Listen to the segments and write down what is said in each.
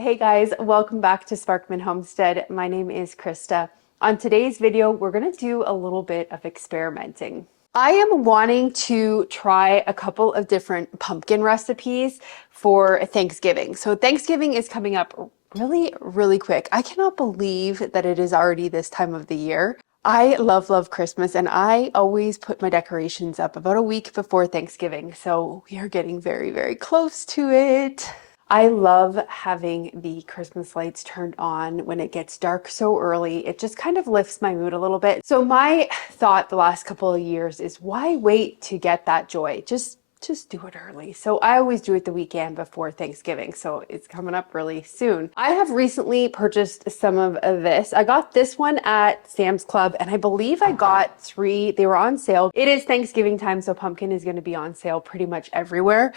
Hey guys, welcome back to Sparkman Homestead. My name is Krista. On today's video, we're gonna do a little bit of experimenting. I am wanting to try a couple of different pumpkin recipes for Thanksgiving. So Thanksgiving is coming up really quick. I cannot believe that it is already this time of the year. I love Christmas, and I always put my decorations up about a week before Thanksgiving. So we are getting very close to it. I love having the Christmas lights turned on when it gets dark so early. It just kind of lifts my mood a little bit. So my thought the last couple of years is, why wait to get that joy? Just do it early. So I always do it the weekend before Thanksgiving. So it's coming up really soon. I have recently purchased some of this. I got this one at Sam's Club, and I believe I got 3. They were on sale. It is Thanksgiving time, so pumpkin is going to be on sale pretty much everywhere.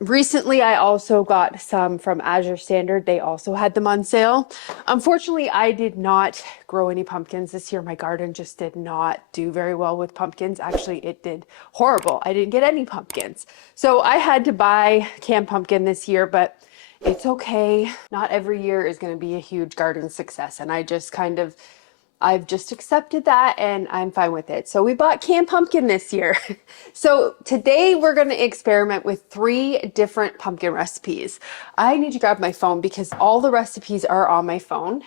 Recently, I also got some from Azure Standard. They also had them on sale. Unfortunately, I did not grow any pumpkins this year. My garden just did not do very well with pumpkins. Actually, it did horrible. I didn't get any pumpkins. So I had to buy canned pumpkin this year, but it's okay. Not every year is going to be a huge garden success. And I've just accepted that, and I'm fine with it. So we bought canned pumpkin this year. So today we're going to experiment with 3 different pumpkin recipes. I need to grab my phone because all the recipes are on my phone.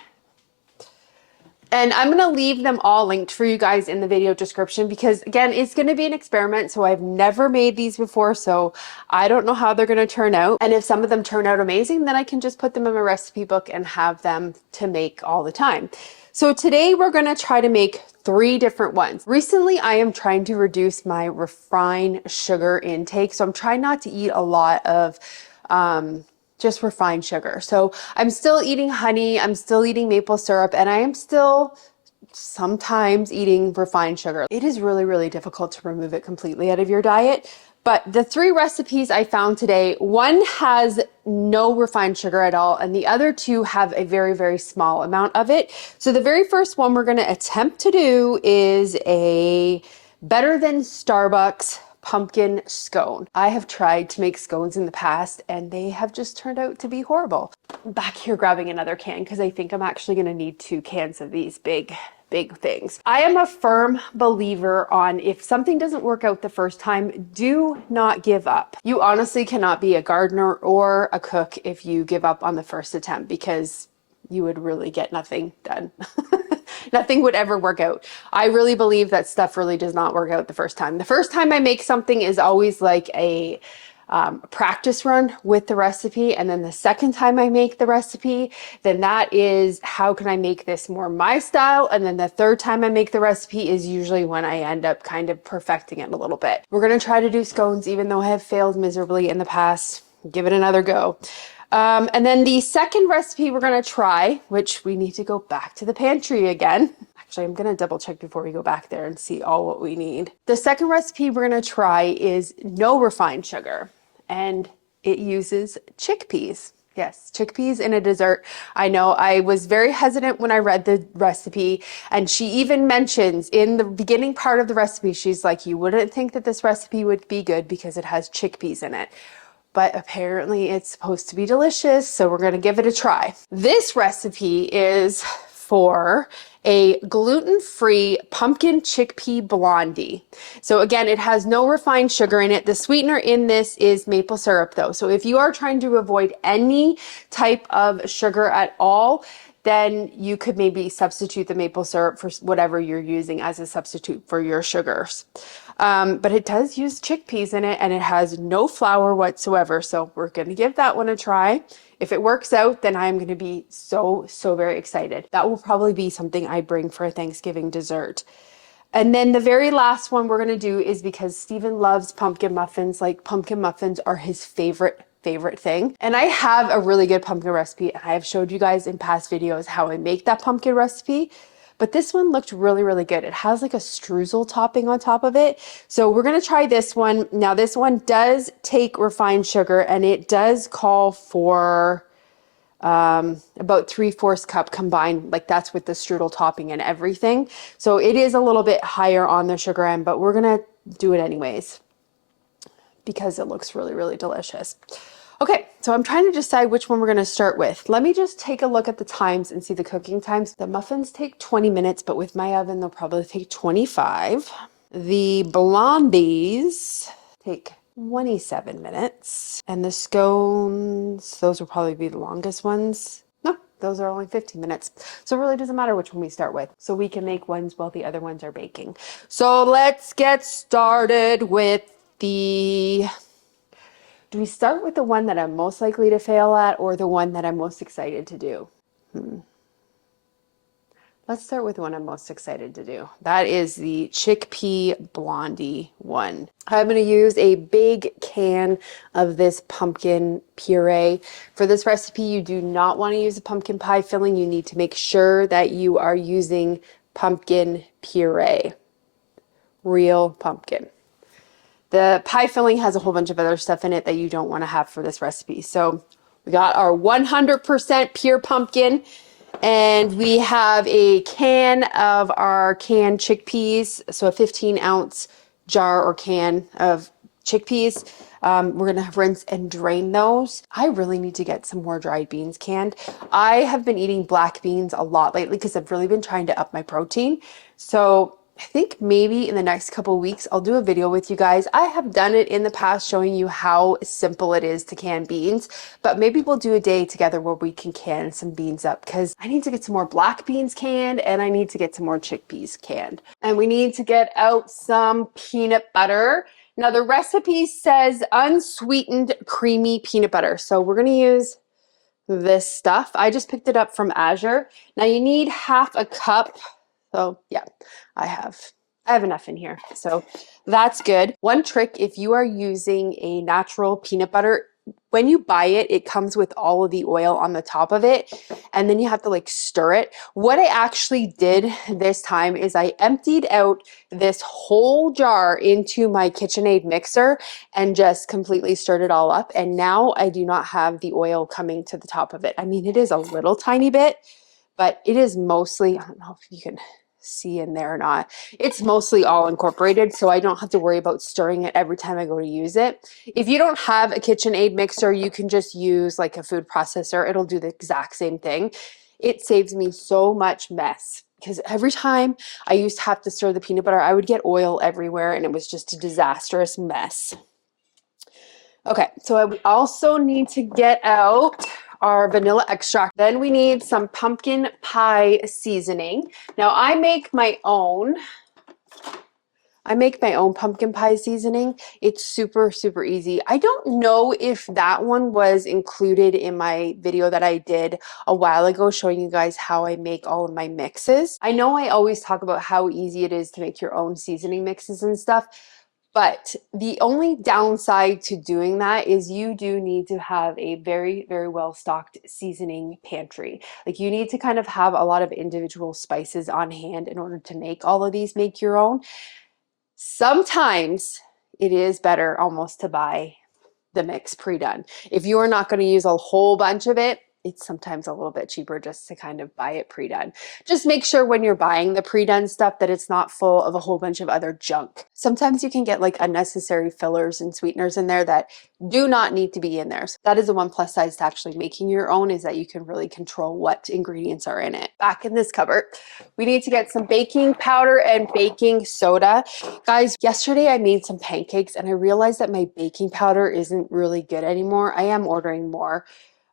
And I'm going to leave them all linked for you guys in the video description because, again, it's going to be an experiment. So I've never made these before, so I don't know how they're going to turn out. And if some of them turn out amazing, then I can just put them in my recipe book and have them to make all the time. So today we're going to try to make 3 different ones. Recently, I am trying to reduce my refined sugar intake. So I'm trying not to eat a lot of just refined sugar. So I'm still eating honey, I'm still eating maple syrup, and I am still sometimes eating refined sugar. It is really difficult to remove it completely out of your diet. But the 3 recipes I found today, one has no refined sugar at all, and the other 2 have a very small amount of it. So the very first one we're going to attempt to do is a better than Starbucks pumpkin scone. I have tried to make scones in the past, and they have just turned out to be horrible. I'm back here grabbing another can because I think I'm actually going to need 2 cans of these big things. I am a firm believer on, if something doesn't work out the first time, do not give up. You honestly cannot be a gardener or a cook if you give up on the first attempt, because you would really get nothing done. Nothing would ever work out. I really believe that stuff really does not work out the first time. The first time I make something is always like a practice run with the recipe, and then the second time I make the recipe, then that is, how can I make this more my style, and then the third time I make the recipe is usually when I end up kind of perfecting it a little bit. We're going to try to do scones, even though I have failed miserably in the past. Give it another go. And then the second recipe we're going to try, which we need to go back to the pantry again. Actually, I'm going to double check before we go back there and see all what we need. The second recipe we're going to try is no refined sugar, and it uses chickpeas. Yes, chickpeas in a dessert. I know I was very hesitant when I read the recipe, and she even mentions in the beginning part of the recipe, she's like, you wouldn't think that this recipe would be good because it has chickpeas in it. But apparently it's supposed to be delicious, so we're gonna give it a try. This recipe is for a gluten-free pumpkin chickpea blondie. So again, it has no refined sugar in it. The sweetener in this is maple syrup though. So if you are trying to avoid any type of sugar at all, then you could maybe substitute the maple syrup for whatever you're using as a substitute for your sugars. But it does use chickpeas in it, and it has no flour whatsoever. So we're going to give that one a try. If it works out, then I'm going to be so very excited. That will probably be something I bring for a Thanksgiving dessert. And then the very last one we're going to do is, because Stephen loves pumpkin muffins, like pumpkin muffins are his favorite thing. And I have a really good pumpkin recipe, and I have showed you guys in past videos how I make that pumpkin recipe. But this one looked really good. It has like a streusel topping on top of it. So we're going to try this one. Now this one does take refined sugar, and it does call for about 3/4 cup combined. Like, that's with the strudel topping and everything. So it is a little bit higher on the sugar end, but we're going to do it anyways because it looks really delicious. Okay, so I'm trying to decide which one we're gonna start with. Let me just take a look at the times and see the cooking times. The muffins take 20 minutes, but with my oven, they'll probably take 25. The blondies take 27 minutes. And the scones, those will probably be the longest ones. No, those are only 15 minutes. So it really doesn't matter which one we start with. So we can make ones while the other ones are baking. So let's get started with the... Do we start with the one that I'm most likely to fail at or the one that I'm most excited to do? Let's start with the one I'm most excited to do. That is the chickpea blondie one. I'm going to use a big can of this pumpkin puree. For this recipe, you do not want to use a pumpkin pie filling. You need to make sure that you are using pumpkin puree, real pumpkin. The pie filling has a whole bunch of other stuff in it that you don't want to have for this recipe. So we got our 100% pure pumpkin, and we have a can of our canned chickpeas, so a 15-ounce jar or can of chickpeas. We're gonna rinse and drain those. I really need to get some more dried beans canned. I have been eating black beans a lot lately because I've really been trying to up my protein. So I think maybe in the next couple of weeks, I'll do a video with you guys. I have done it in the past showing you how simple it is to can beans, but maybe we'll do a day together where we can can some beans up because I need to get some more black beans canned and I need to get some more chickpeas canned. And we need to get out some peanut butter. Now the recipe says unsweetened creamy peanut butter. So we're going to use this stuff. I just picked it up from Azure. Now you need half a cup. So yeah, I have enough in here. So that's good. One trick, if you are using a natural peanut butter, when you buy it, it comes with all of the oil on the top of it, and then you have to like stir it. What I actually did this time is I emptied out this whole jar into my KitchenAid mixer and just completely stirred it all up. And now I do not have the oil coming to the top of it. I mean, it is a little tiny bit, but it is mostly, I don't know if you can see in there or not. It's mostly all incorporated, so I don't have to worry about stirring it every time I go to use it. If you don't have a KitchenAid mixer, you can just use like a food processor. It'll do the exact same thing. It saves me so much mess because every time I used to have to stir the peanut butter, I would get oil everywhere and it was just a disastrous mess. Okay, so I also need to get out our vanilla extract. Then we need some pumpkin pie seasoning. Now I make my own pumpkin pie seasoning. It's super, super easy. I don't know if that one was included in my video that I did a while ago showing you guys how I make all of my mixes. I know I always talk about how easy it is to make your own seasoning mixes and stuff, but the only downside to doing that is you do need to have a very, very well-stocked seasoning pantry. Like you need to kind of have a lot of individual spices on hand in order to make all of these, make your own. Sometimes it is better almost to buy the mix pre-done. If you are not going to use a whole bunch of it, it's sometimes a little bit cheaper just to kind of buy it pre-done. Just make sure when you're buying the pre-done stuff that it's not full of a whole bunch of other junk. Sometimes you can get like unnecessary fillers and sweeteners in there that do not need to be in there. So that is the one plus side to actually making your own, is that you can really control what ingredients are in it. Back in this cupboard, we need to get some baking powder and baking soda. Guys, yesterday I made some pancakes and I realized that my baking powder isn't really good anymore. I am ordering more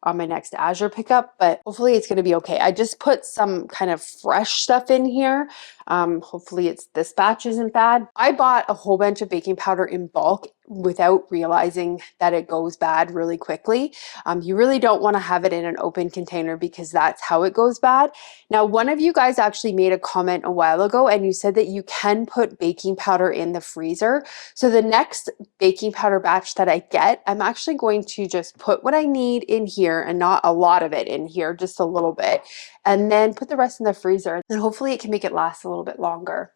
on my next Azure pickup, but hopefully it's going to be okay. I just put some kind of fresh stuff in here. Hopefully this batch isn't bad. I bought a whole bunch of baking powder in bulk without realizing that it goes bad really quickly. You really don't want to have it in an open container because that's how it goes bad. Now, one of you guys actually made a comment a while ago and you said that you can put baking powder in the freezer. So the next baking powder batch that I get, I'm actually going to just put what I need in here and not a lot of it in here, just a little bit, and then put the rest in the freezer. And hopefully it can make it last a little bit longer.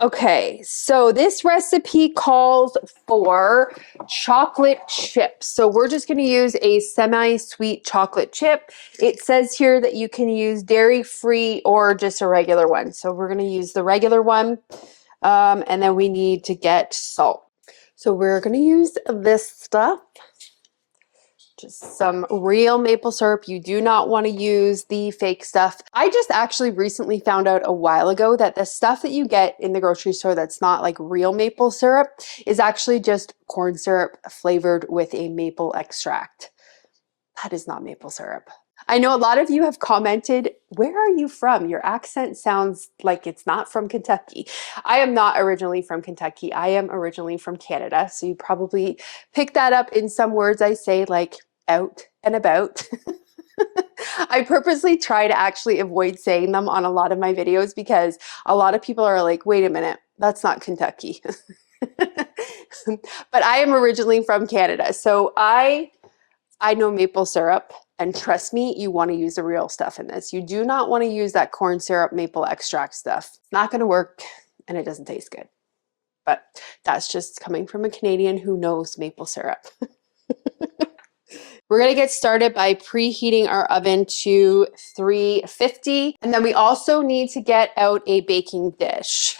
Okay, so this recipe calls for chocolate chips. So we're just going to use a semi-sweet chocolate chip. It says here that you can use dairy-free or just a regular one. So we're going to use the regular one. And then we need to get salt. So we're going to use this stuff. Just some real maple syrup. You do not want to use the fake stuff. I just actually recently found out a while ago that the stuff that you get in the grocery store that's not like real maple syrup is actually just corn syrup flavored with a maple extract. That is not maple syrup. I know a lot of you have commented, where are you from? Your accent sounds like it's not from Kentucky. I am not originally from Kentucky. I am originally from Canada. So you probably pick that up in some words I say, like out and about. I purposely try to actually avoid saying them on a lot of my videos because a lot of people are like, wait a minute, that's not Kentucky. But I am originally from Canada. So I know maple syrup, and trust me, you want to use the real stuff in this. You do not want to use that corn syrup maple extract stuff. It's not going to work, and it doesn't taste good. But that's just coming from a Canadian who knows maple syrup. We're going to get started by preheating our oven to 350, and then we also need to get out a baking dish.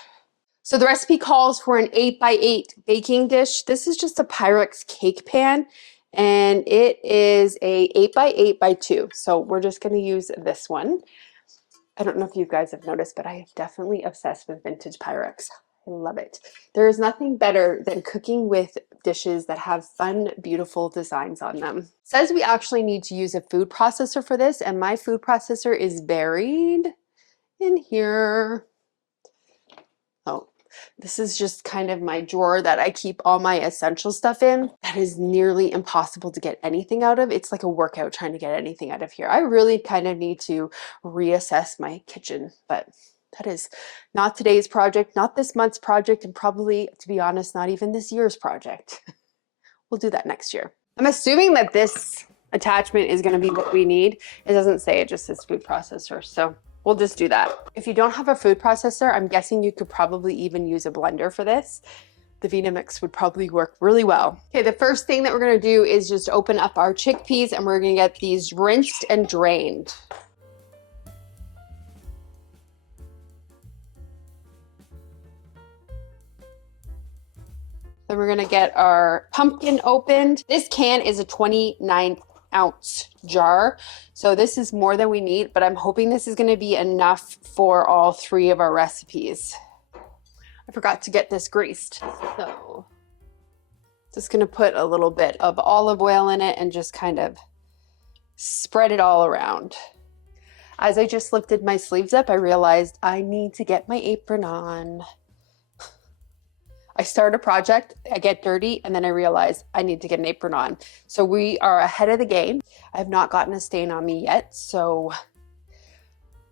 So the recipe calls for an 8x8 baking dish. This is just a Pyrex cake pan, and it is a 8x8x2. So we're just going to use this one. I don't know if you guys have noticed, but I am definitely obsessed with vintage Pyrex. I love it. There is nothing better than cooking with dishes that have fun, beautiful designs on them. It says we actually need to use a food processor for this, and my food processor is buried in here. Oh, this is just kind of my drawer that I keep all my essential stuff in. That is nearly impossible to get anything out of. It's like a workout trying to get anything out of here. I really kind of need to reassess my kitchen, but that is not today's project, not this month's project, and probably, to be honest, not even this year's project. We'll do that next year. I'm assuming that this attachment is going to be what we need. It doesn't say, it just says food processor. So we'll just do that. If you don't have a food processor, I'm guessing you could probably even use a blender for this. The Vitamix would probably work really well. Okay, the first thing that we're going to do is just open up our chickpeas, and we're going to get these rinsed and drained. Then we're gonna get our pumpkin opened. This can is a 29-ounce jar. So this is more than we need, but I'm hoping this is gonna be enough for all 3 of our recipes. I forgot to get this greased. So just gonna put a little bit of olive oil in it and just kind of spread it all around. As I just lifted my sleeves up, I realized I need to get my apron on. I start a project, I get dirty, and then I realize I need to get an apron on. So we are ahead of the game. I have not gotten a stain on me yet, so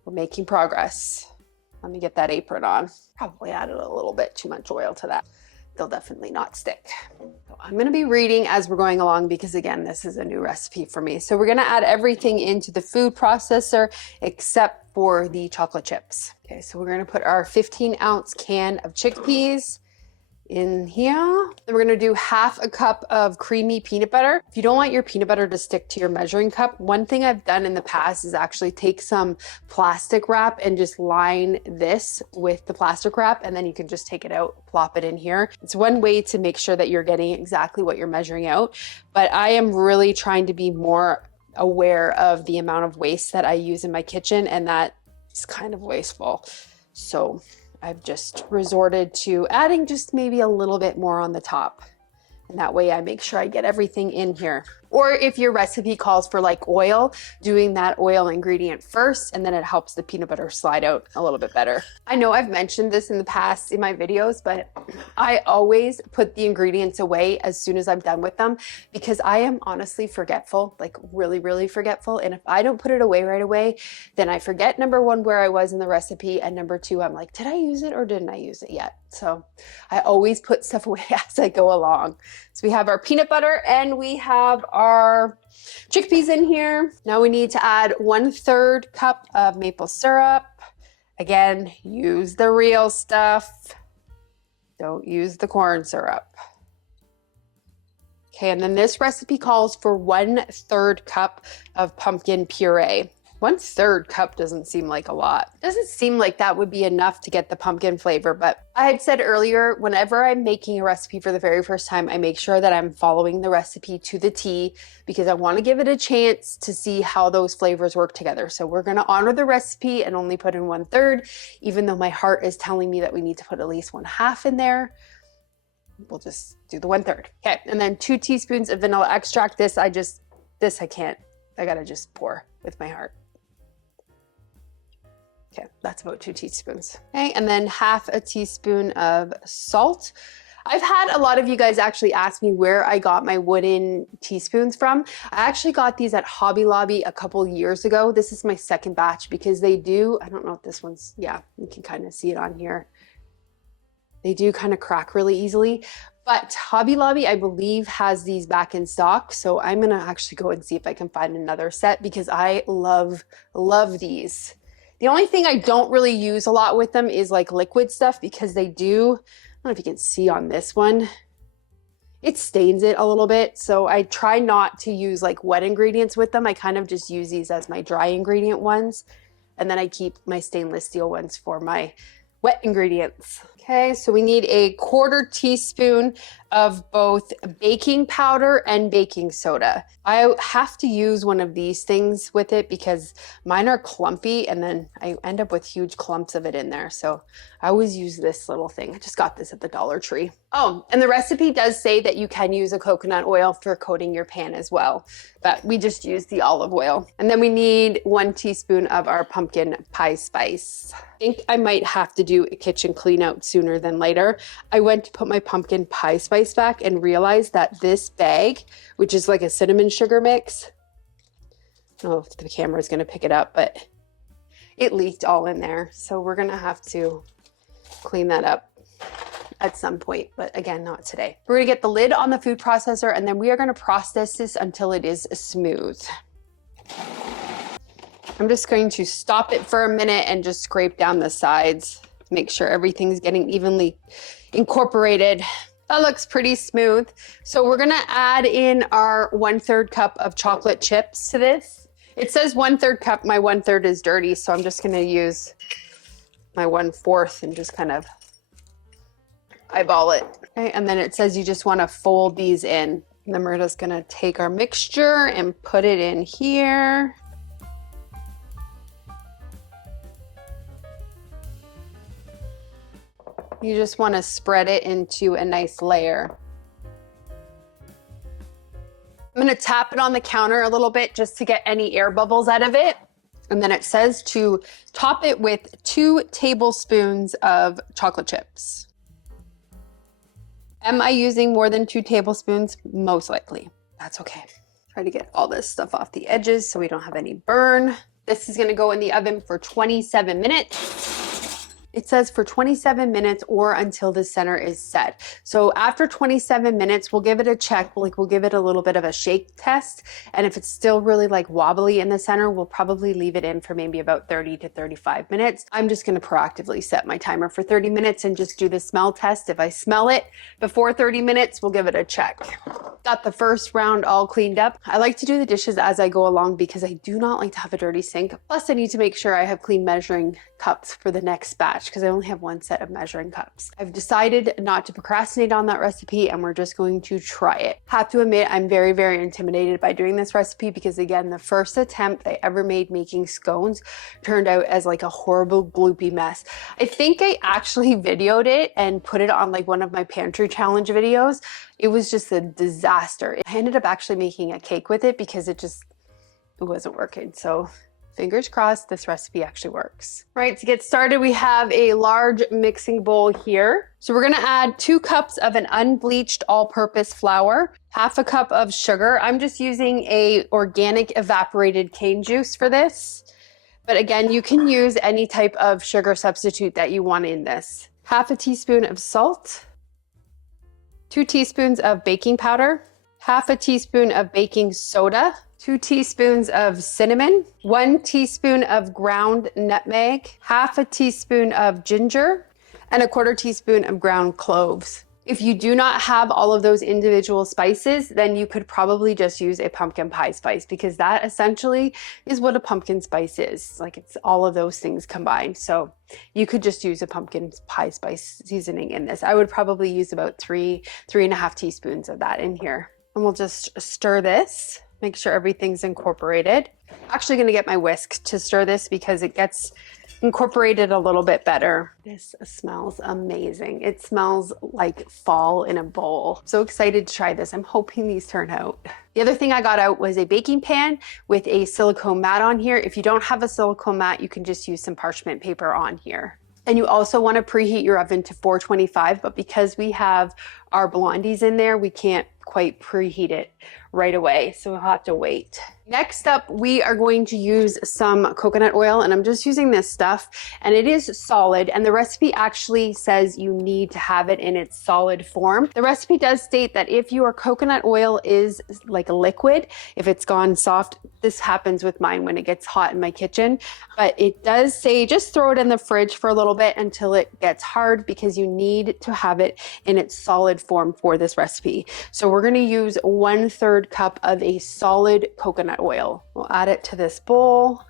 we're making progress. Let me get that apron on. Probably added a little bit too much oil to that. They'll definitely not stick. So I'm gonna be reading as we're going along because again, this is a new recipe for me. So we're gonna add everything into the food processor except for the chocolate chips. Okay, so we're gonna put our 15-ounce can of chickpeas in here. Then we're gonna do half a cup of creamy peanut butter. If you don't want your peanut butter to stick to your measuring cup, one thing I've done in the past is actually take some plastic wrap and just line this with the plastic wrap, and then you can just take it out, plop it in here. It's one way to make sure that you're getting exactly what you're measuring out, but I am really trying to be more aware of the amount of waste that I use in my kitchen, and that is kind of wasteful. So I've just resorted to adding just maybe a little bit more on the top. And that way I make sure I get everything in here. Or if your recipe calls for like oil, doing that oil ingredient first, and then it helps the peanut butter slide out a little bit better. I know I've mentioned this in the past in my videos, but I always put the ingredients away as soon as I'm done with them because I am honestly forgetful, like really, really forgetful. And if I don't put it away right away, then I forget, number one, where I was in the recipe, and number two, I'm like, did I use it or didn't I use it yet? So I always put stuff away as I go along. So we have our peanut butter and we have our chickpeas in here. Now we need to add 1/3 cup of maple syrup. Again, use the real stuff. Don't use the corn syrup. Okay, and then this recipe calls for 1/3 cup of pumpkin puree. 1/3 cup doesn't seem like a lot. Doesn't seem like that would be enough to get the pumpkin flavor, but I had said earlier, whenever I'm making a recipe for the very first time, I make sure that I'm following the recipe to the T because I want to give it a chance to see how those flavors work together. So we're going to honor the recipe and only put in 1/3, even though my heart is telling me that we need to put at least 1/2 in there. We'll just do the 1/3. Okay, and then 2 teaspoons of vanilla extract. This I can't. I gotta just pour with my heart. Okay, that's about 2 teaspoons. Okay, and then 1/2 teaspoon of salt. I've had a lot of you guys actually ask me where I got my wooden teaspoons from. I actually got these at Hobby Lobby a couple years ago. This is my second batch because they do, I don't know if this one's, yeah, you can kind of see it on here. They do kind of crack really easily. But Hobby Lobby, I believe, has these back in stock. So I'm gonna actually go and see if I can find another set because I love these. The only thing I don't really use a lot with them is like liquid stuff because they do, I don't know if you can see on this one, it stains it a little bit. So I try not to use like wet ingredients with them. I kind of just use these as my dry ingredient ones. And then I keep my stainless steel ones for my wet ingredients. Okay, so we need a 1/4 teaspoon of both baking powder and baking soda. I have to use one of these things with it because mine are clumpy and then I end up with huge clumps of it in there. So I always use this little thing. I just got this at the Dollar Tree. Oh, and the recipe does say that you can use a coconut oil for coating your pan as well, but we just use the olive oil. And then we need 1 teaspoon of our pumpkin pie spice. I think I might have to do a kitchen clean out sooner than later. I went to put my pumpkin pie spice back and realized that this bag, which is like a cinnamon sugar mix, I don't know if the camera is going to pick it up, but it leaked all in there. So we're going to have to clean that up at some point, but again, not today. We're going to get the lid on the food processor and then we are going to process this until it is smooth. I'm just going to stop it for a minute and just scrape down the sides to make sure everything's getting evenly incorporated. That looks pretty smooth. So we're gonna add in our 1/3 cup of chocolate chips to this. It says 1/3 cup, my 1/3 is dirty, so I'm just gonna use my 1/4 and just kind of eyeball it. Okay, and then it says you just wanna fold these in. And then we're just gonna take our mixture and put it in here. You just want to spread it into a nice layer. I'm going to tap it on the counter a little bit just to get any air bubbles out of it. And then it says to top it with 2 tablespoons of chocolate chips. Am I using more than 2 tablespoons? Most likely. That's okay. Try to get all this stuff off the edges so we don't have any burn. This is going to go in the oven for 27 minutes. It says for 27 minutes or until the center is set. So after 27 minutes, we'll give it a check. We'll give it a little bit of a shake test. And if it's still really like wobbly in the center, we'll probably leave it in for maybe about 30 to 35 minutes. I'm just gonna proactively set my timer for 30 minutes and just do the smell test. If I smell it before 30 minutes, we'll give it a check. Got the first round all cleaned up. I like to do the dishes as I go along because I do not like to have a dirty sink. Plus I need to make sure I have clean measuring cups for the next batch because I only have 1 set of measuring cups. I've decided not to procrastinate on that recipe and we're just going to try it. Have to admit, I'm very, very intimidated by doing this recipe because again, the first attempt I ever made making scones turned out as like a horrible gloopy mess. I think I actually videoed it and put it on like one of my pantry challenge videos. It was just a disaster. I ended up actually making a cake with it because it wasn't working. So fingers crossed this recipe actually works. Right, to get started, we have a large mixing bowl here. So we're gonna add 2 cups of an unbleached all-purpose flour, 1/2 cup of sugar. I'm just using a organic evaporated cane juice for this. But again, you can use any type of sugar substitute that you want in this. 1/2 teaspoon of salt, 2 teaspoons of baking powder, 1/2 teaspoon of baking soda, 2 teaspoons of cinnamon, 1 teaspoon of ground nutmeg, 1/2 teaspoon of ginger, and 1/4 teaspoon of ground cloves. If you do not have all of those individual spices, then you could probably just use a pumpkin pie spice, because that essentially is what a pumpkin spice is. Like, it's all of those things combined. So you could just use a pumpkin pie spice seasoning in this. I would probably use about 3.5 teaspoons of that in here. And we'll just stir this, make sure everything's incorporated. I'm actually gonna get my whisk to stir this because it gets incorporated a little bit better. This smells amazing. It smells like fall in a bowl. So excited to try this. I'm hoping these turn out. The other thing I got out was a baking pan with a silicone mat on here. If you don't have a silicone mat, you can just use some parchment paper on here. And you also want to preheat your oven to 425, but because we have our blondies in there, we can't quite preheat it right away. So we'll have to wait. Next up, we are going to use some coconut oil, and I'm just using this stuff, and it is solid, and the recipe actually says you need to have it in its solid form. The recipe does state that if your coconut oil is like a liquid, if it's gone soft, this happens with mine when it gets hot in my kitchen, but it does say just throw it in the fridge for a little bit until it gets hard, because you need to have it in its solid form for this recipe. So we're going to use 1/3 cup of a solid coconut oil. We'll add it to this bowl.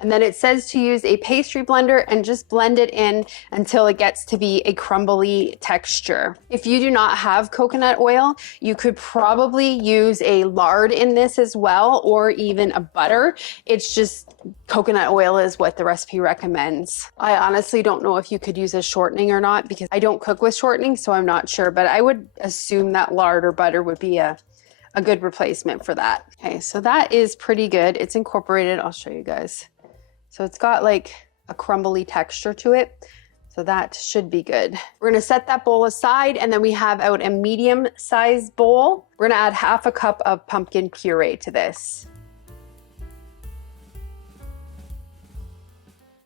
And then it says to use a pastry blender and just blend it in until it gets to be a crumbly texture. If you do not have coconut oil, you could probably use a lard in this as well, or even a butter. It's just coconut oil is what the recipe recommends. I honestly don't know if you could use a shortening or not, because I don't cook with shortening, so I'm not sure, but I would assume that lard or butter would be a good replacement for that. Okay, so that is pretty good. It's incorporated. I'll show you guys. So it's got like a crumbly texture to it. So that should be good. We're gonna set that bowl aside, and then we have out a medium-sized bowl. We're gonna add 1/2 cup of pumpkin puree to this.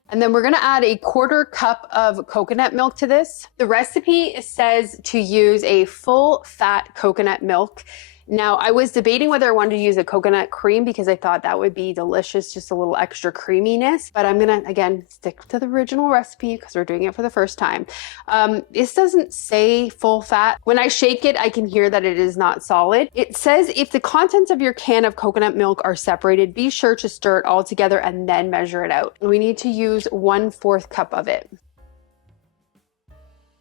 And then we're gonna add a 1/4 cup of coconut milk to this. The recipe says to use a full fat coconut milk. Now, I was debating whether I wanted to use a coconut cream, because I thought that would be delicious, just a little extra creaminess. But I'm gonna, again, stick to the original recipe because we're doing it for the first time. This doesn't say full fat. When I shake it, I can hear that it is not solid. It says if the contents of your can of coconut milk are separated, be sure to stir it all together and then measure it out. We need to use 1/4 cup of it.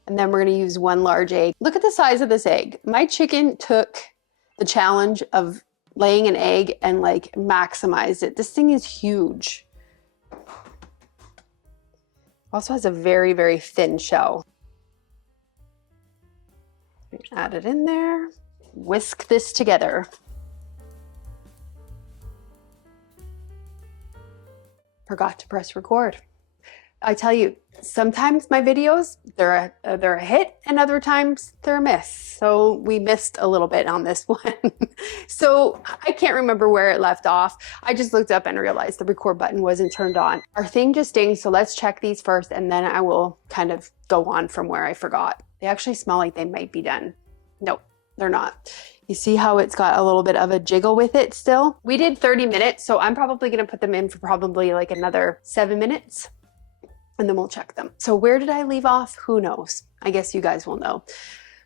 And then we're gonna use 1 large egg. Look at the size of this egg. My chicken took the challenge of laying an egg and like maximize it. This thing is huge. Also has a very, very thin shell. Add it in there. Whisk this together. Forgot to press record. I tell you, sometimes my videos, they're a hit, and other times they're a miss. So we missed a little bit on this one. So I can't remember where it left off. I just looked up and realized the record button wasn't turned on. Our thing just dinged, so let's check these first, and then I will kind of go on from where I forgot. They actually smell like they might be done. Nope, they're not. You see how it's got a little bit of a jiggle with it still? We did 30 minutes, so I'm probably gonna put them in for probably like another 7 minutes. And then we'll check them. So where did I leave off? Who knows? I guess you guys will know.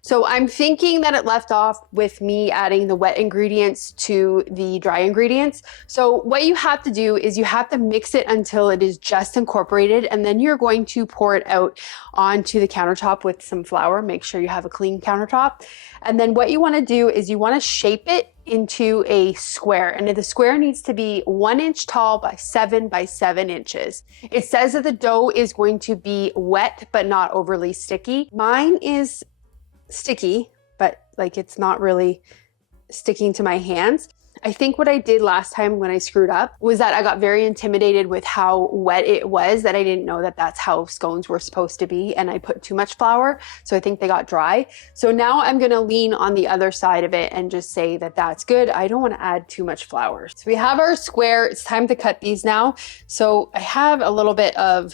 So I'm thinking that it left off with me adding the wet ingredients to the dry ingredients. So what you have to do is you have to mix it until it is just incorporated, and then you're going to pour it out onto the countertop with some flour. Make sure you have a clean countertop. And then what you want to do is you want to shape it into a square, and the square needs to be 1 inch tall by 7 by 7 inches. It says that the dough is going to be wet but not overly sticky. Mine is sticky, but like it's not really sticking to my hands. I think what I did last time when I screwed up was that I got very intimidated with how wet it was, that I didn't know that that's how scones were supposed to be, and I put too much flour, so I think they got dry. So now I'm gonna lean on the other side of it and just say that that's good. I don't wanna add too much flour. So we have our square. It's time to cut these now. So I have a little bit of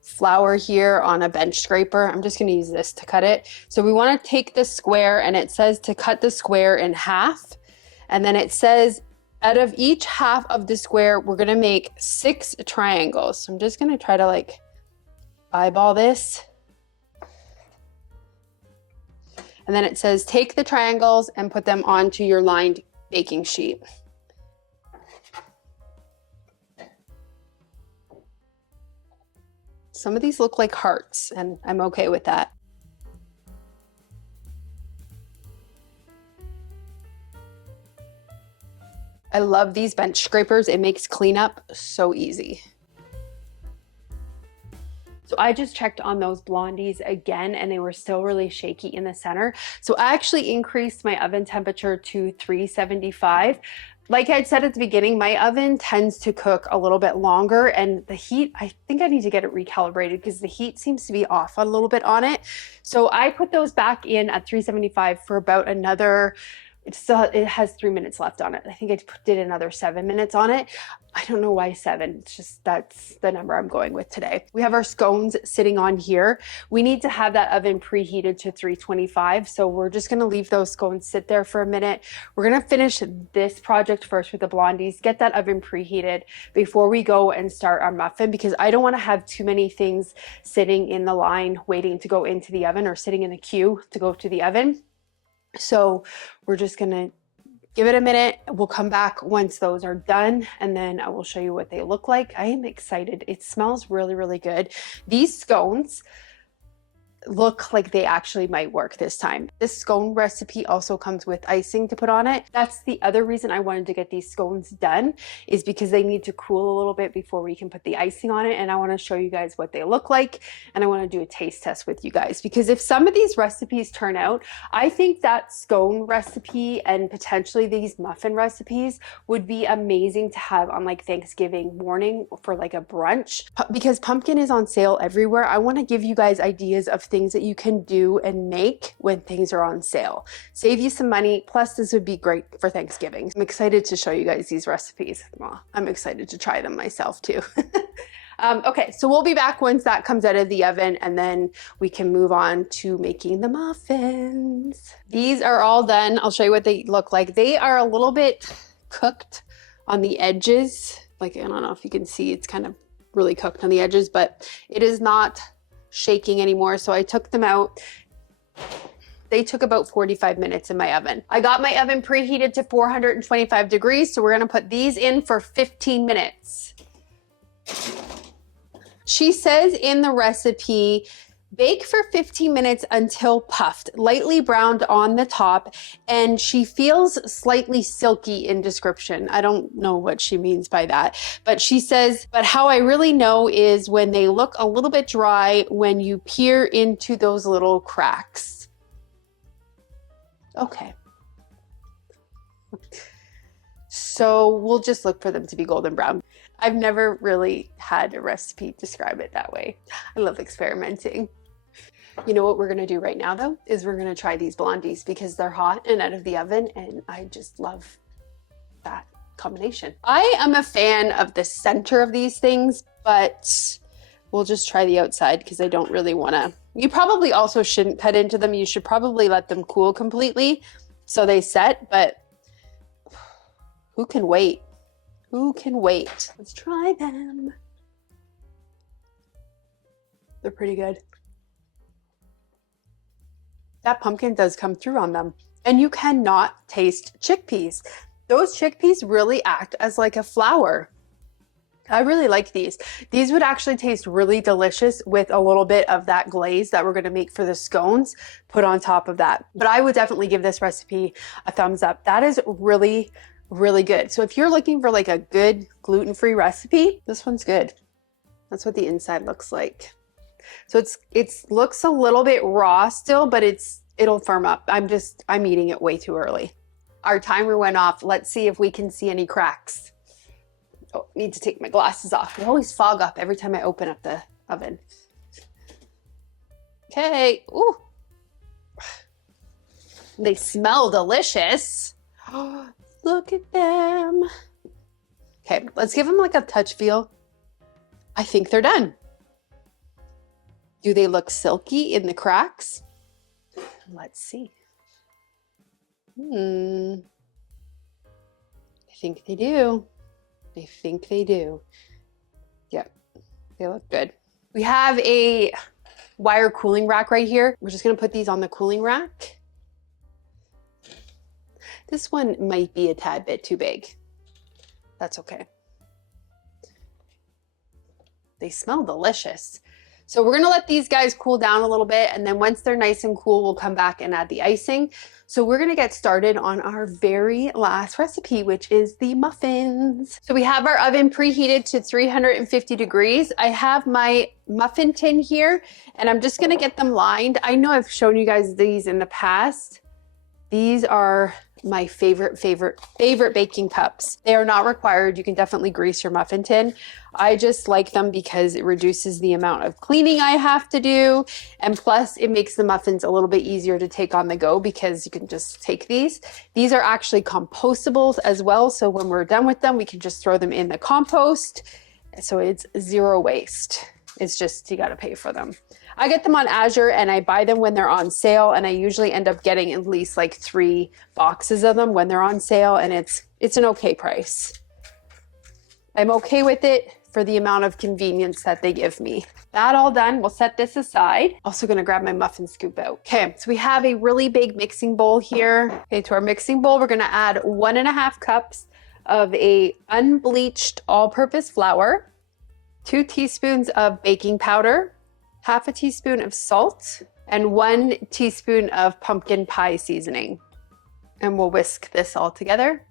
flour here on a bench scraper. I'm just gonna use this to cut it. So we wanna take the square, and it says to cut the square in half. And then it says out of each half of the square, we're gonna make 6 triangles. So I'm just gonna try to like eyeball this. And then it says, take the triangles and put them onto your lined baking sheet. Some of these look like hearts, and I'm okay with that. I love these bench scrapers. It makes cleanup so easy. So I just checked on those blondies again, and they were still really shaky in the center. So I actually increased my oven temperature to 375. Like I said at the beginning, my oven tends to cook a little bit longer, and the heat, I think I need to get it recalibrated because the heat seems to be off a little bit on it. So I put those back in at 375 for about another, it has 3 minutes left on it. I think I did another 7 minutes on it. I don't know why 7. It's just, that's the number I'm going with today. We have our scones sitting on here. We need to have that oven preheated to 325. So we're just gonna leave those scones sit there for a minute. We're gonna finish this project first with the blondies, get that oven preheated before we go and start our muffin, because I don't wanna have too many things sitting in the line waiting to go into the oven or sitting in the queue to go to the oven. So we're just gonna give it a minute. We'll come back once those are done, and then I will show you what they look like. I am excited. It smells really, really good. These scones look like they actually might work this time. This scone recipe also comes with icing to put on it. That's the other reason I wanted to get these scones done, is because they need to cool a little bit before we can put the icing on it. And I want to show you guys what they look like, and I want to do a taste test with you guys, because if some of these recipes turn out, I think that scone recipe and potentially these muffin recipes would be amazing to have on like Thanksgiving morning for like a brunch. Because pumpkin is on sale everywhere, I want to give you guys ideas of things that you can do and make when things are on sale. Save you some money, plus this would be great for Thanksgiving. I'm excited to show you guys these recipes. Well, I'm excited to try them myself too. Okay, so we'll be back once that comes out of the oven, and then we can move on to making the muffins. These are all done. I'll show you what they look like. They are a little bit cooked on the edges. Like, I don't know if you can see, it's kind of really cooked on the edges, but it is not shaking anymore. So I took them out. They took about 45 minutes in my oven. I got my oven preheated to 425 degrees. So we're gonna put these in for 15 minutes. She says in the recipe, bake for 15 minutes until puffed, lightly browned on the top, and she feels slightly silky in description. I don't know what she means by that, but she says, but how I really know is when they look a little bit dry when you peer into those little cracks. Okay. So we'll just look for them to be golden brown. I've never really had a recipe describe it that way. I love experimenting. You know what we're gonna do right now though, is we're gonna try these blondies because they're hot and out of the oven, and I just love that combination. I am a fan of the center of these things, but we'll just try the outside because I don't really wanna. You probably also shouldn't cut into them. You should probably let them cool completely so they set, but who can wait? Who can wait? Let's try them. They're pretty good. That pumpkin does come through on them. And you cannot taste chickpeas. Those chickpeas really act as like a flour. I really like these. These would actually taste really delicious with a little bit of that glaze that we're gonna make for the scones put on top of that. But I would definitely give this recipe a thumbs up. That is really, really good. So if you're looking for like a good gluten-free recipe, this one's good. That's what the inside looks like. So it looks a little bit raw still, but it'll firm up. I'm eating it way too early. Our timer went off. Let's see if we can see any cracks. Oh, need to take my glasses off. They always fog up every time I open up the oven. Okay, ooh. They smell delicious. Look at them. Okay, let's give them like a touch feel. I think they're done. Do they look silky in the cracks? Let's see. I think they do. I think they do. Yep, they look good. We have a wire cooling rack right here. We're just gonna put these on the cooling rack. This one might be a tad bit too big. That's okay. They smell delicious. So we're gonna let these guys cool down a little bit, and then once they're nice and cool, we'll come back and add the icing. So we're gonna get started on our very last recipe, which is the muffins. So we have our oven preheated to 350 degrees. I have my muffin tin here, and I'm just gonna get them lined. I know I've shown you guys these in the past. These are my favorite baking cups. They are not required. You can definitely grease your muffin tin. I just like them because it reduces the amount of cleaning I have to do. And plus it makes the muffins a little bit easier to take on the go because you can just take these. These are actually compostables as well. So when we're done with them, we can just throw them in the compost. So it's zero waste. It's just, you got to pay for them. I get them on Azure and I buy them when they're on sale, and I usually end up getting at least like 3 boxes of them when they're on sale, and it's an okay price. I'm okay with it for the amount of convenience that they give me. That all done, we'll set this aside. Also gonna grab my muffin scoop out. Okay, so we have a really big mixing bowl here. Okay, to our mixing bowl, we're gonna add 1.5 cups of a unbleached all-purpose flour, 2 teaspoons of baking powder, 1/2 teaspoon of salt, and 1 teaspoon of pumpkin pie seasoning. And we'll whisk this all together.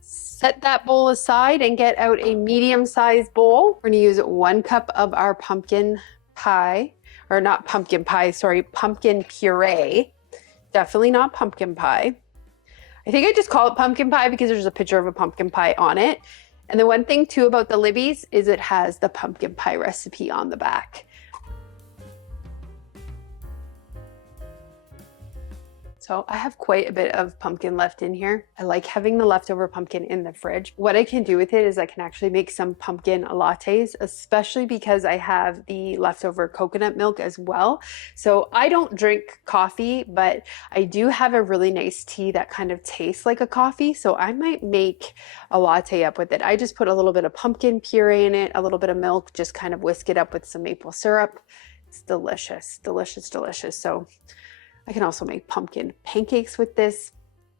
Set that bowl aside and get out a medium-sized bowl. We're gonna use 1 cup of our pumpkin pie, or not pumpkin pie, sorry, pumpkin puree. Definitely not pumpkin pie. I think I just call it pumpkin pie because there's a picture of a pumpkin pie on it. And the one thing too about the Libby's is it has the pumpkin pie recipe on the back. So I have quite a bit of pumpkin left in here. I like having the leftover pumpkin in the fridge. What I can do with it is I can actually make some pumpkin lattes, especially because I have the leftover coconut milk as well. So I don't drink coffee, but I do have a really nice tea that kind of tastes like a coffee. So I might make a latte up with it. I just put a little bit of pumpkin puree in it, a little bit of milk, just kind of whisk it up with some maple syrup. It's delicious, delicious, delicious. So I can also make pumpkin pancakes with this.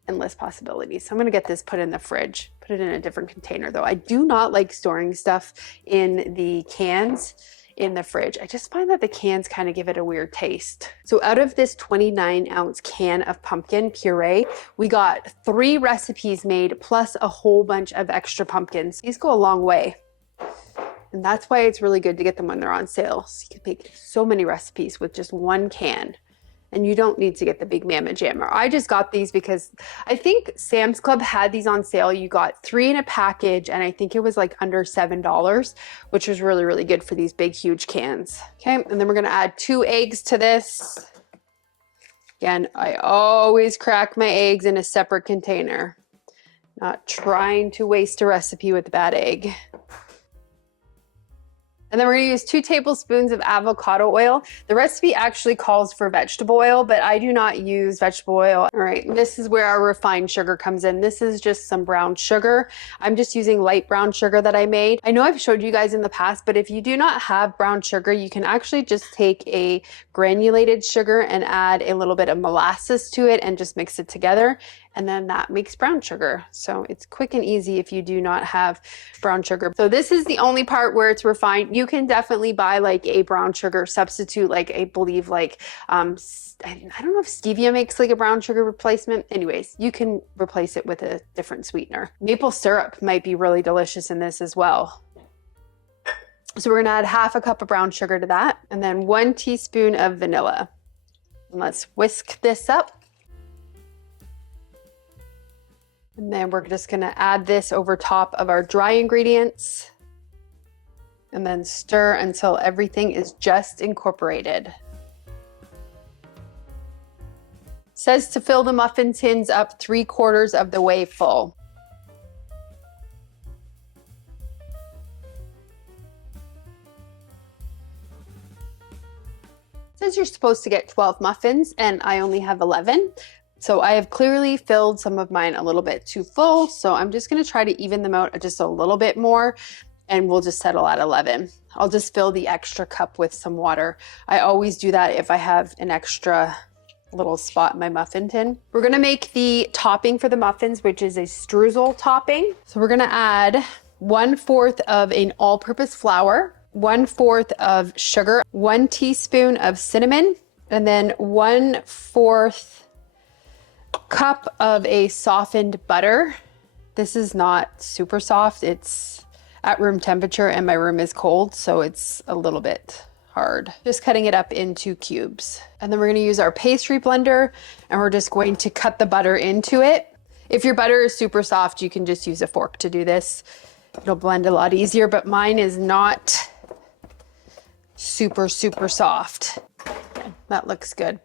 Endless possibilities. So I'm gonna get this put in the fridge, put it in a different container though. I do not like storing stuff in the cans in the fridge. I just find that the cans kind of give it a weird taste. So out of this 29-ounce can of pumpkin puree, we got 3 recipes made plus a whole bunch of extra pumpkins. These go a long way. And that's why it's really good to get them when they're on sale. So you can make so many recipes with just 1 can. And you don't need to get the big Mama Jammer. I just got these because I think Sam's Club had these on sale. You got 3 in a package, and I think it was like under $7, which was really, really good for these big, huge cans. Okay, and then we're gonna add 2 eggs to this. Again, I always crack my eggs in a separate container. Not trying to waste a recipe with a bad egg. And then we're gonna use 2 tablespoons of avocado oil. The recipe actually calls for vegetable oil, but I do not use vegetable oil. All right, this is where our refined sugar comes in. This is just some brown sugar. I'm just using light brown sugar that I made. I know I've showed you guys in the past, but if you do not have brown sugar, you can actually just take a granulated sugar and add a little bit of molasses to it and just mix it together. And then that makes brown sugar. So it's quick and easy if you do not have brown sugar. So this is the only part where it's refined. You can definitely buy like a brown sugar substitute, like I believe like, I don't know if stevia makes like a brown sugar replacement. Anyways, you can replace it with a different sweetener. Maple syrup might be really delicious in this as well. So we're gonna add 1/2 cup of brown sugar to that, and then 1 teaspoon of vanilla. And let's whisk this up. And then we're just gonna add this over top of our dry ingredients and then stir until everything is just incorporated. It says to fill the muffin tins up 3/4 of the way full. It says you're supposed to get 12 muffins and I only have 11. So I have clearly filled some of mine a little bit too full. So I'm just gonna try to even them out just a little bit more and we'll just settle at 11. I'll just fill the extra cup with some water. I always do that if I have an extra little spot in my muffin tin. We're gonna make the topping for the muffins, which is a streusel topping. So we're gonna add 1/4 of an all-purpose flour, 1/4 of sugar, 1 teaspoon of cinnamon, and then 1/4 cup of a softened butter. This is not super soft. It's at room temperature and my room is cold, so it's a little bit hard. Just cutting it up into cubes. And then we're gonna use our pastry blender and we're just going to cut the butter into it. If your butter is super soft, you can just use a fork to do this. It'll blend a lot easier, but mine is not super soft. Okay, that looks good.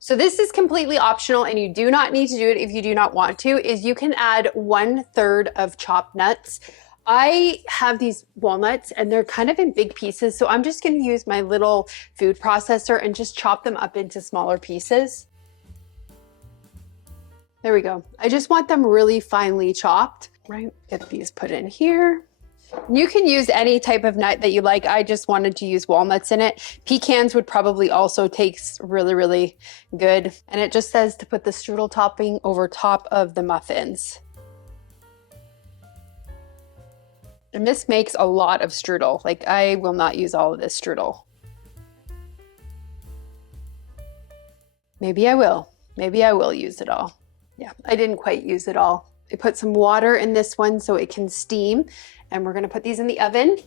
So this is completely optional and you do not need to do it if you do not want to, is you can add 1/3 of chopped nuts. I have these walnuts and they're kind of in big pieces, so I'm just gonna use my little food processor and just chop them up into smaller pieces. There we go. I just want them really finely chopped, right? Get these put in here. You can use any type of nut that you like. I just wanted to use walnuts in it. Pecans would probably also taste really good. And it just says to put the strudel topping over top of the muffins. And this makes a lot of strudel. Like, I will not use all of this strudel. Maybe I will. Maybe I will use it all. Yeah, I didn't quite use it all. I put some water in this one so it can steam, and we're gonna put these in the oven.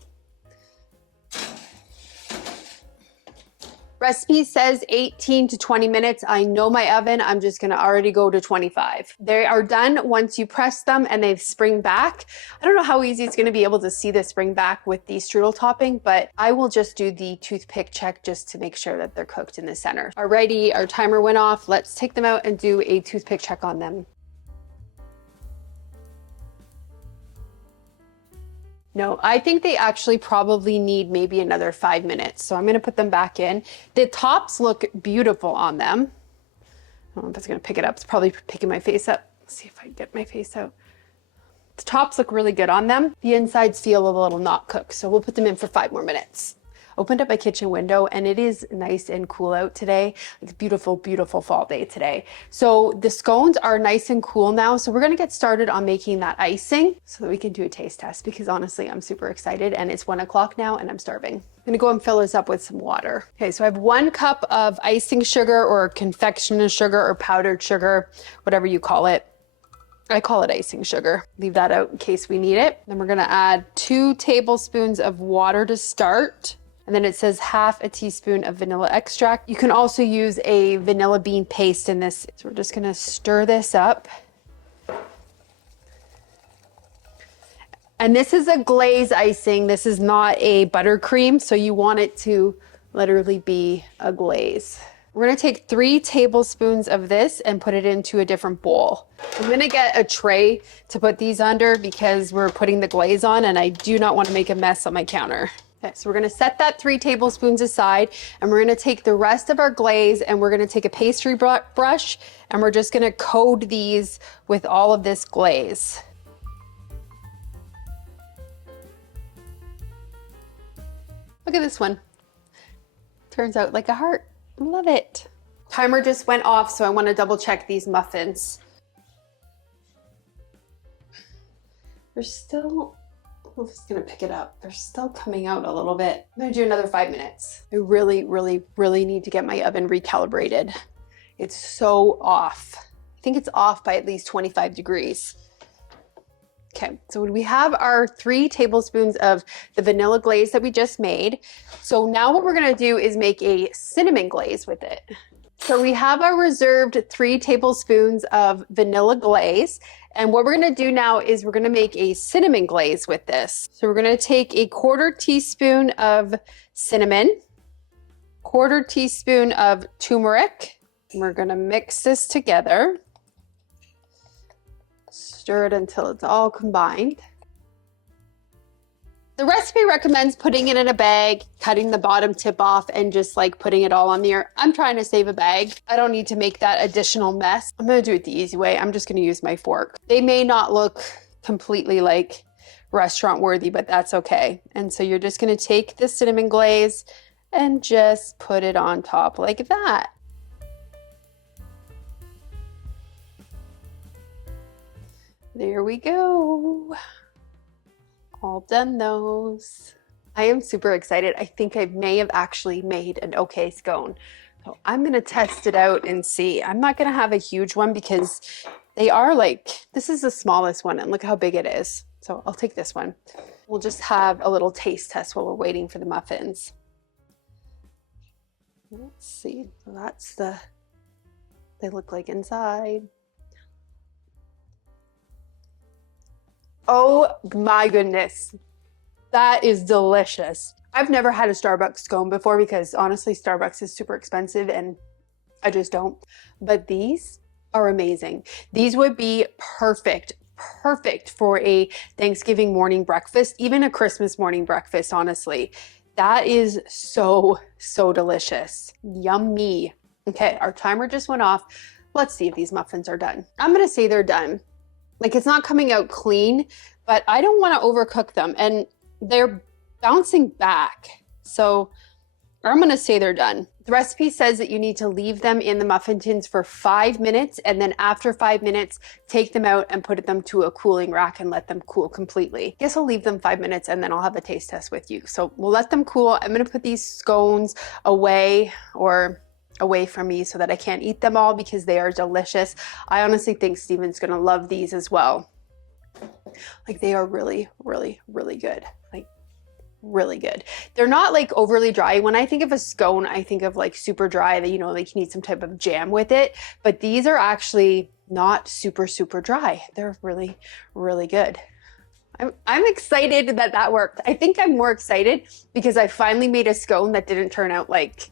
Recipe says 18 to 20 minutes. I know my oven, I'm just gonna already go to 25. They are done once you press them and they spring back. I don't know how easy it's gonna be able to see the spring back with the strudel topping, but I will just do the toothpick check just to make sure that they're cooked in the center. Alrighty, our timer went off. Let's take them out and do a toothpick check on them. No, I think they actually probably need maybe another 5 minutes. So I'm gonna put them back in. The tops look beautiful on them. I don't know if it's gonna pick it up. It's probably picking my face up. Let's see if I can get my face out. The tops look really good on them. The insides feel a little not cooked. So we'll put them in for 5 more minutes. Opened up my kitchen window and it is nice and cool out today. It's a beautiful fall day today. So the scones are nice and cool now. So we're gonna get started on making that icing so that we can do a taste test, because honestly, I'm super excited and it's 1 o'clock now and I'm starving. I'm gonna go and fill this up with some water. Okay, so I have 1 cup of icing sugar or confectioner sugar or powdered sugar, whatever you call it. I call it icing sugar. Leave that out in case we need it. Then we're gonna add 2 tablespoons of water to start. And then it says 1/2 teaspoon of vanilla extract. You can also use a vanilla bean paste in this. So we're just gonna stir this up. And this is a glaze icing. This is not a buttercream, so you want it to literally be a glaze. We're gonna take 3 tablespoons of this and put it into a different bowl. I'm gonna get a tray to put these under because we're putting the glaze on and I do not want to make a mess on my counter. Okay, so we're gonna set that 3 tablespoons aside and we're gonna take the rest of our glaze and we're gonna take a pastry brush and we're just gonna coat these with all of this glaze. Look at this one. Turns out like a heart. Love it. Timer just went off, so I wanna double check these muffins. They're still, I'm just gonna pick it up. They're still coming out a little bit. I'm gonna do another 5 minutes. I really need to get my oven recalibrated. It's so off. I think it's off by at least 25 degrees. Okay, so we have our 3 tablespoons of the vanilla glaze that we just made. So now what we're gonna do is make a cinnamon glaze with it. So we have our reserved 3 tablespoons of vanilla glaze. And what we're gonna do now is we're gonna make a cinnamon glaze with this. So we're gonna take a 1/4 teaspoon of cinnamon, 1/4 teaspoon of turmeric. And we're gonna mix this together. Stir it until it's all combined. The recipe recommends putting it in a bag, cutting the bottom tip off, and just like putting it all on there. I'm trying to save a bag. I don't need to make that additional mess. I'm gonna do it the easy way. I'm just gonna use my fork. They may not look completely like restaurant worthy, but that's okay. And so you're just gonna take the cinnamon glaze and just put it on top like that. There we go. All done those. I am super excited. I think I may have actually made an okay scone. So I'm gonna test it out and see. I'm not gonna have a huge one because they are like, this is the smallest one and look how big it is. So I'll take this one. We'll just have a little taste test while we're waiting for the muffins. Let's see, so that's they look like inside. Oh my goodness, that is delicious. I've never had a Starbucks scone before because honestly, Starbucks is super expensive and I just don't. But these are amazing. These would be perfect for a Thanksgiving morning breakfast, even a Christmas morning breakfast, honestly. That is so, so delicious. Yummy. Okay, our timer just went off. Let's see if these muffins are done. I'm gonna say they're done. Like it's not coming out clean, but I don't wanna overcook them and they're bouncing back. So I'm gonna say they're done. The recipe says that you need to leave them in the muffin tins for 5 minutes, and then after 5 minutes, take them out and put them to a cooling rack and let them cool completely. I guess I'll leave them 5 minutes and then I'll have a taste test with you. So we'll let them cool. I'm gonna put these scones away from me so that I can't eat them all because they are delicious. I honestly think Steven's gonna love these as well. Like they are really, really, really good. Like really good. They're not like overly dry. When I think of a scone, I think of like super dry that, you know, like you need some type of jam with it. But these are actually not super, super dry. They're really, really good. I'm excited that that worked. I think I'm more excited because I finally made a scone that didn't turn out like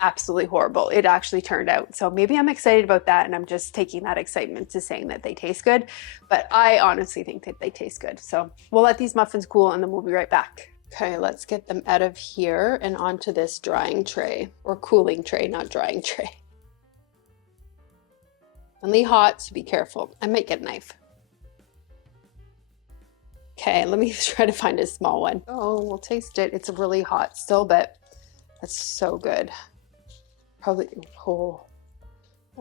absolutely horrible. It actually turned out. So maybe I'm excited about that and I'm just taking that excitement to saying that they taste good. But I honestly think that they taste good. So we'll let these muffins cool and then we'll be right back. Okay, let's get them out of here and onto this drying tray, or cooling tray, not drying tray. Only hot, so be careful. I might get a knife. Okay, let me try to find a small one. Oh, we'll taste it. It's really hot still, but that's so good. Probably, oh,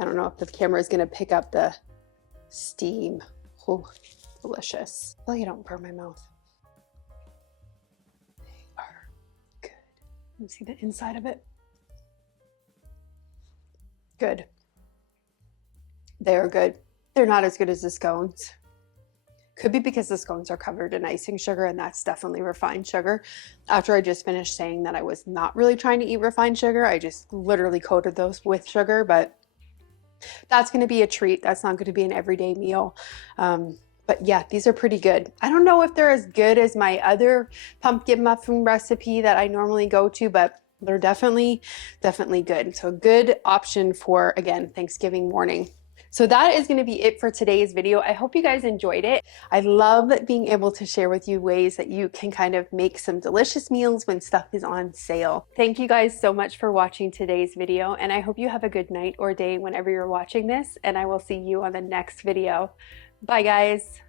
I don't know if the camera is gonna pick up the steam. Oh, delicious. Well, you don't burn my mouth. You see the inside of it? Good. They are good. They're not as good as the scones. Could be because the scones are covered in icing sugar and that's definitely refined sugar. After I just finished saying that I was not really trying to eat refined sugar, I just literally coated those with sugar, but that's gonna be a treat. That's not gonna be an everyday meal. But yeah, these are pretty good. I don't know if they're as good as my other pumpkin muffin recipe that I normally go to, but they're definitely good. So a good option for, again, Thanksgiving morning. So that is going to be it for today's video. I hope you guys enjoyed it. I love being able to share with you ways that you can kind of make some delicious meals when stuff is on sale. Thank you guys so much for watching today's video, and I hope you have a good night or day whenever you're watching this, and I will see you on the next video. Bye guys.